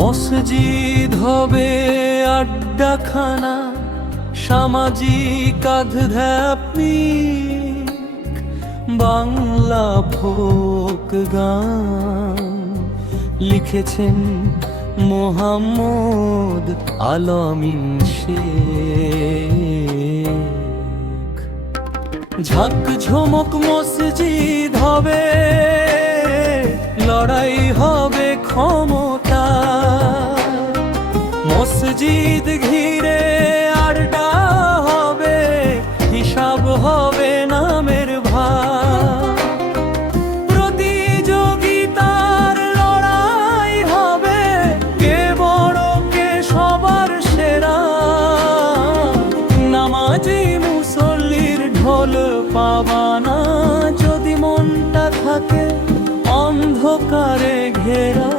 মসজিদ হবে আড্ডাখানা, সামাজিক আধ্যাত্মিক বাংলা ফোক গান লিখেছেন মোহাম্মদ আলামিন শেখ। ঝাঁকঝমক মসজিদ হবে, লড়াই হবে ক্ষমতা, মসজিদ ঘিরে আড্ডা হবে, হিসাব হবে নামের ভাগ, প্রতিযোগিতার লড়াই হবে, কে বড় কে সবার সেরা, নামাজি মুসল্লির ঢোল পাবানা যদি মনটা থাকে অন্ধকারে ঘেরা।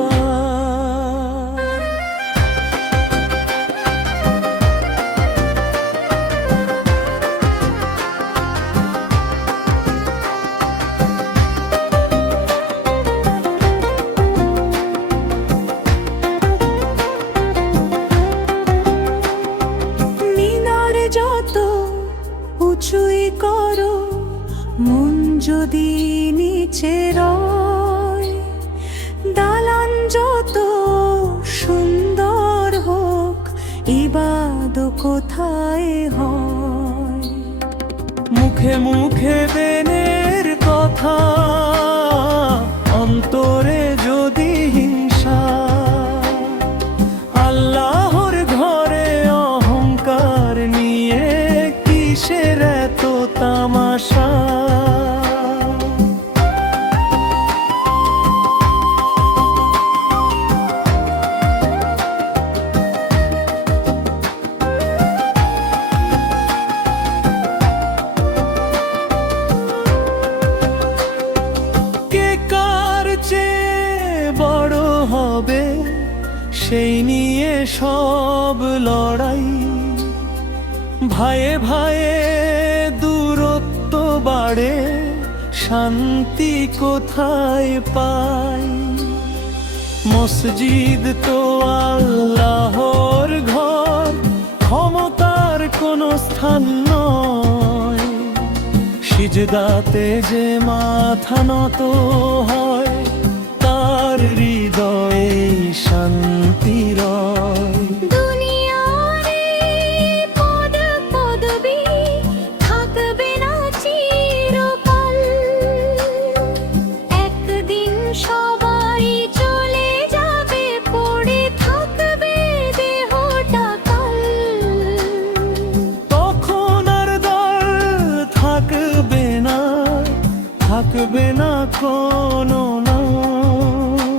মিনার যত উঁচুই করো, মন যদি নিচে রয়, দালান যত সুন্দর হোক, ইবাদত কোথায় হয়? মুখে মুখে বেনের কথা, অন্তরে যদি হিংসা, আল্লাহর ঘরে অহংকার নিয়ে কিসের এত তামাশা? বড় হবে সেই নিয়ে সব লড়াই, ভাইয়ে ভাইয়ে দূরত্ব বাড়ে, শান্তি কোথায় পাই? মসজিদ তো আল্লাহর ঘর, ক্ষমতার কোনো স্থান নয়, সিজদাতে যে মাথা নত হয়, তার হৃদয়ে শান্তি রয়। দুনিয়ার পদ পদবি থাকবে না চিরকাল, একদিন সবাই চলে যাবে, পড়ে থাকবে দেহটা কাল। তখন আর দল থাকবে না, থাকবে না কোনো নাম,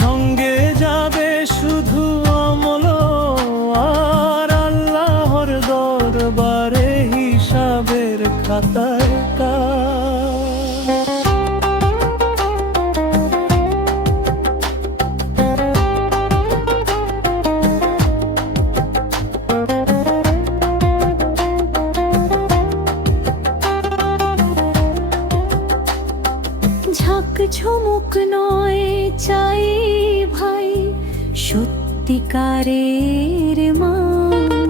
সঙ্গে যাবে শুধু আমল আর আল্লাহর দরবারে হিসাবের খাতায় কাজ। ঝাঁকঝমক নয় চাই ভাই, সত্যিকারের মান,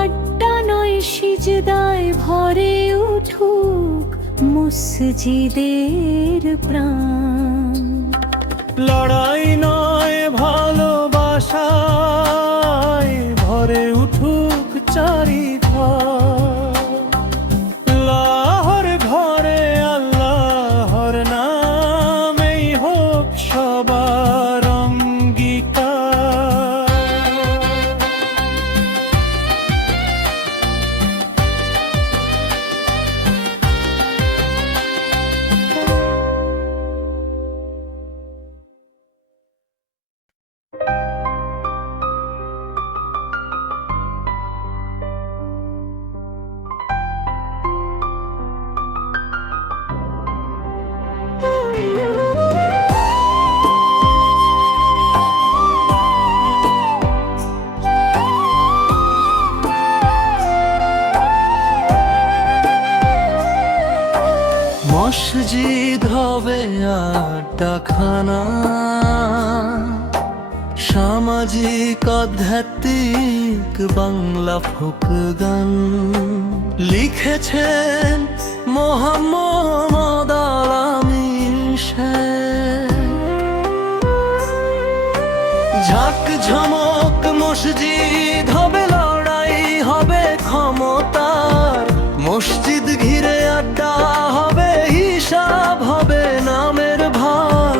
আড্ডা নয় সিজদায় ভরে উঠুক মসজিদের প্রাণ। লড়াই নয় ভালোবাসায় ভরে উঠুক চারিধার, আল্লাহর ঘরে আল্লাহর নামেই হোক সবার অঙ্গীকার। মসজিদ হবে আড্ডাখানা, সামাজিক আধ্যাত্মিক বাংলা ফোক গান লিখেছেন মোহাম্মদ আলামিন শেখ। ঝাঁক ঝমক মসজিদ হবে, লড়াই হবে ক্ষমতার, মসজিদ ঘিরে আড্ডা হবে, হিসাব হবে নামের ভার।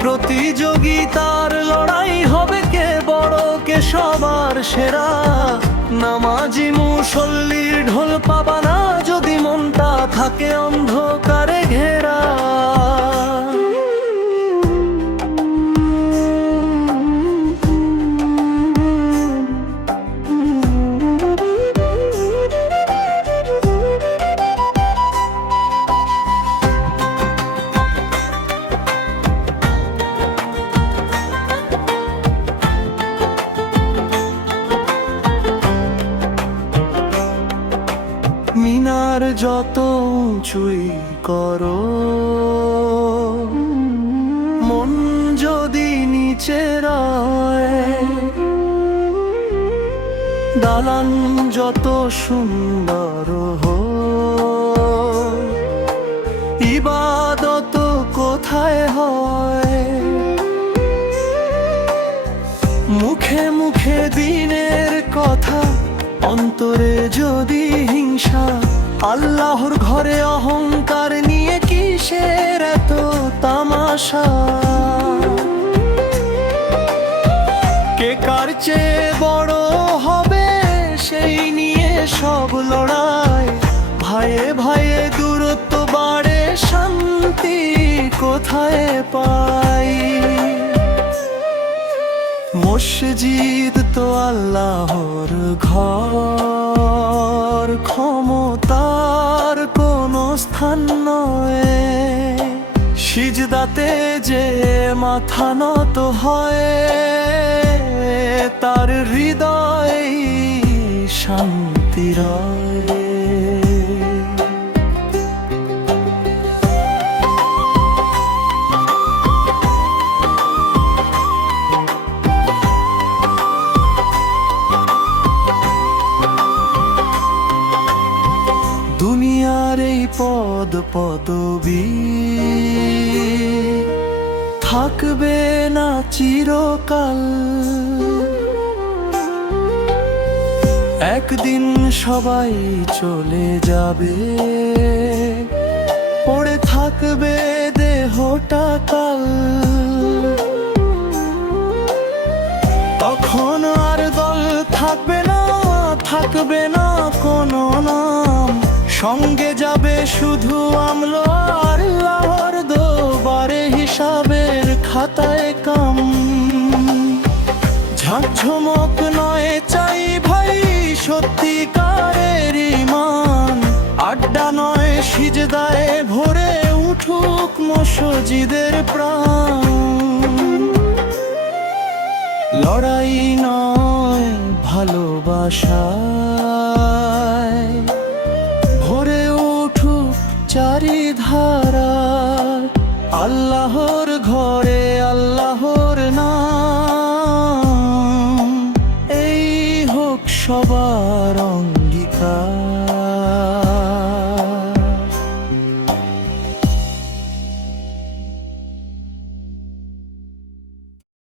প্রতিযোগিতার লড়াই হবে, কে বড় কে সবার সেরা। নামাজি মুসল্লির ঢোল পাবা না যদি মনটা থাকে অন্ধকারে ঘেরা। মিনার যত উঁচুই করো, মন যদি নিচে রয়, দালান যত সুন্দর হোক, ইবাদত কোথায় হয়? মুখে মুখে দিনের কথা, অন্তরে যদি হিংসা, আল্লাহর ঘরে অহংকার নিয়ে কিসের এত তামাশা? কে কার চেয়ে বড় হবে সেই নিয়ে সব লড়াই। ভাইয়ে ভাইয়ে দূরত্ব বাড়ে, শান্তি কোথায় পাই? মসজিদ তো আল্লাহর ঘর, ক্ষমতার কোনো স্থান নয়। সিজদাতে যে মাথা নত হয়, তার হৃদয় শান্তি রয়। দুনিয়ার এই পদ পদবী থাকবে না চিরকাল, একদিন সবাই চলে যাবে, পড়ে থাকবে দেহটা কাল। তখন আর দল থাকবে না, থাকবে না কোনো নাম, সঙ্গে যাবে শুধু আমলো আল্লাহর দরবারে হিসাবের খাতায় কাম। ঝাঁকঝমক নয় চাই ভাই সত্যিকারের ঈমান, আড্ডা নয় সিজদায় ভরে উঠুক মসজিদের প্রাণ। লড়াই নয় ভালোবাসায় ভরে উঠুক চারিধারা। আল্লাহর ঘরে আল্লাহর নাম, এই হোক সবার অঙ্গীকার।